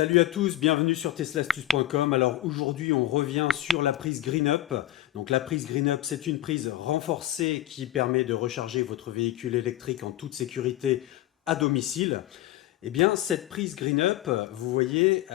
Salut à tous, bienvenue sur teslaastuce.com. Alors aujourd'hui on revient sur la prise GreenUp. Donc la prise GreenUp, c'est une prise renforcée qui permet de recharger votre véhicule électrique en toute sécurité à domicile. Eh bien cette prise GreenUp, vous voyez,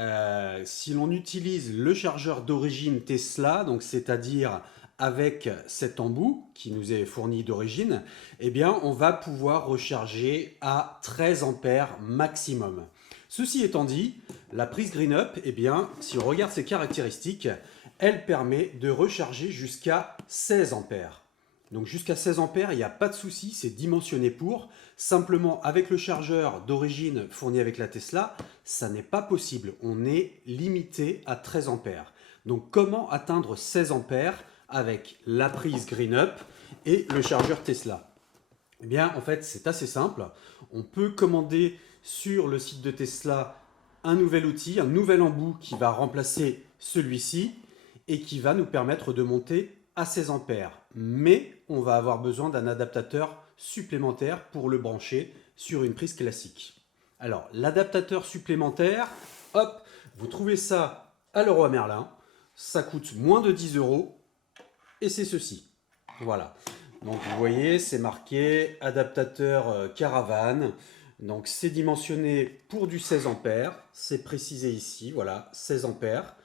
si l'on utilise le chargeur d'origine Tesla, donc c'est-à-dire avec cet embout qui nous est fourni d'origine, eh bien on va pouvoir recharger à 13 ampères maximum. Ceci étant dit, la prise GreenUp, eh bien, si on regarde ses caractéristiques, elle permet de recharger jusqu'à 16 ampères. Donc jusqu'à 16 ampères, il n'y a pas de souci, c'est dimensionné pour. Simplement, avec le chargeur d'origine fourni avec la Tesla, ça n'est pas possible. On est limité à 13 ampères. Donc comment atteindre 16 ampères avec la prise GreenUp et le chargeur Tesla? Eh bien, en fait, c'est assez simple. On peut commander sur le site de Tesla un nouvel outil, un nouvel embout qui va remplacer celui-ci et qui va nous permettre de monter à 16 ampères. Mais on va avoir besoin d'un adaptateur supplémentaire pour le brancher sur une prise classique. Alors, l'adaptateur supplémentaire, hop, vous trouvez ça à Leroy Merlin. Ça coûte moins de 10 € et c'est ceci. Voilà. Donc vous voyez, c'est marqué adaptateur caravane. Donc c'est dimensionné pour du 16 ampères. C'est précisé ici, voilà, 16 ampères.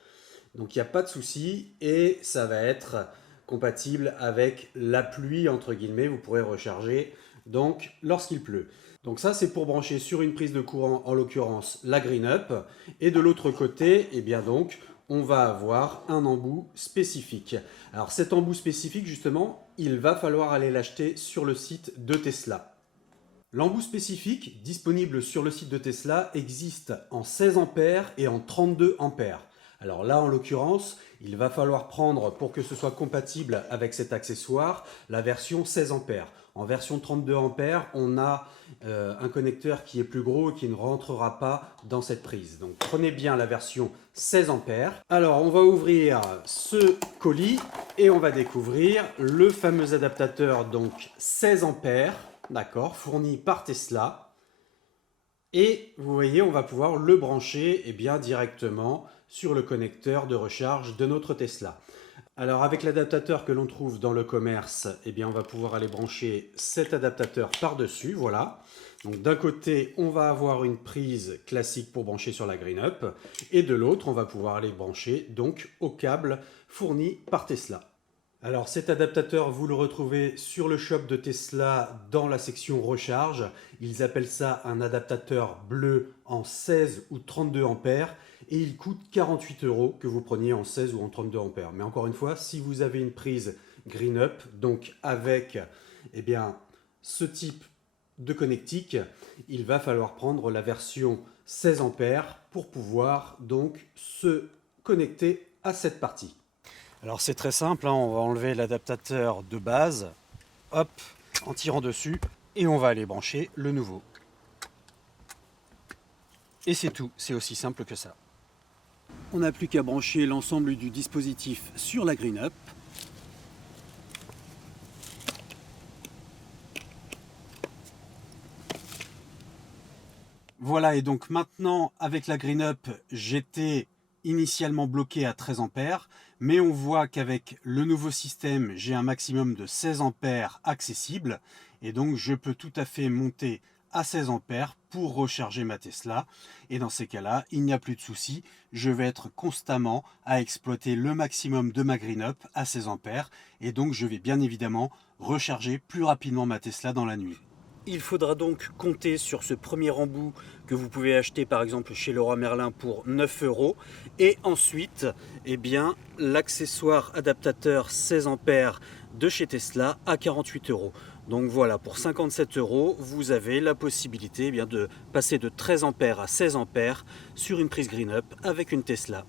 Donc il n'y a pas de souci et ça va être compatible avec la pluie, entre guillemets. Vous pourrez recharger donc lorsqu'il pleut. Donc ça c'est pour brancher sur une prise de courant, en l'occurrence la GreenUp. Et de l'autre côté, eh bien donc, on va avoir un embout spécifique. Alors cet embout spécifique justement, il va falloir aller l'acheter sur le site de Tesla. L'embout spécifique disponible sur le site de Tesla existe en 16 ampères et en 32 ampères. Alors là en l'occurrence, il va falloir prendre, pour que ce soit compatible avec cet accessoire, la version 16 ampères. En version 32 ampères, on a un connecteur qui est plus gros et qui ne rentrera pas dans cette prise. Donc prenez bien la version 16 ampères. Alors on va ouvrir ce colis et on va découvrir le fameux adaptateur donc 16 ampères, d'accord, fourni par Tesla. Et vous voyez, on va pouvoir le brancher directement sur le connecteur de recharge de notre Tesla. Alors avec l'adaptateur que l'on trouve dans le commerce, on va pouvoir aller brancher cet adaptateur par-dessus, voilà. Donc d'un côté, on va avoir une prise classique pour brancher sur la GreenUp, et de l'autre, on va pouvoir aller brancher donc au câble fourni par Tesla. Alors cet adaptateur, vous le retrouvez sur le shop de Tesla dans la section recharge. Ils appellent ça un adaptateur bleu en 16 ou 32 ampères et il coûte 48 € que vous preniez en 16 ou en 32 ampères. Mais encore une fois, si vous avez une prise GreenUp, donc avec ce type de connectique, il va falloir prendre la version 16 ampères pour pouvoir donc se connecter à cette partie. Alors c'est très simple, on va enlever l'adaptateur de base, hop, en tirant dessus, et on va aller brancher le nouveau. Et c'est tout, c'est aussi simple que ça. On n'a plus qu'à brancher l'ensemble du dispositif sur la GreenUp. Voilà, et donc maintenant avec la GreenUp, j'étais initialement bloqué à 13 ampères, mais on voit qu'avec le nouveau système, j'ai un maximum de 16 ampères accessible, et donc je peux tout à fait monter à 16 ampères pour recharger ma Tesla, et dans ces cas-là, il n'y a plus de souci, je vais être constamment à exploiter le maximum de ma GreenUp à 16 ampères, et donc je vais bien évidemment recharger plus rapidement ma Tesla dans la nuit. Il faudra donc compter sur ce premier embout que vous pouvez acheter par exemple chez Leroy Merlin pour 9 € et ensuite l'accessoire adaptateur 16 ampères de chez Tesla à 48 €. Donc voilà, pour 57 €, vous avez la possibilité de passer de 13 ampères à 16 ampères sur une prise GreenUp avec une Tesla.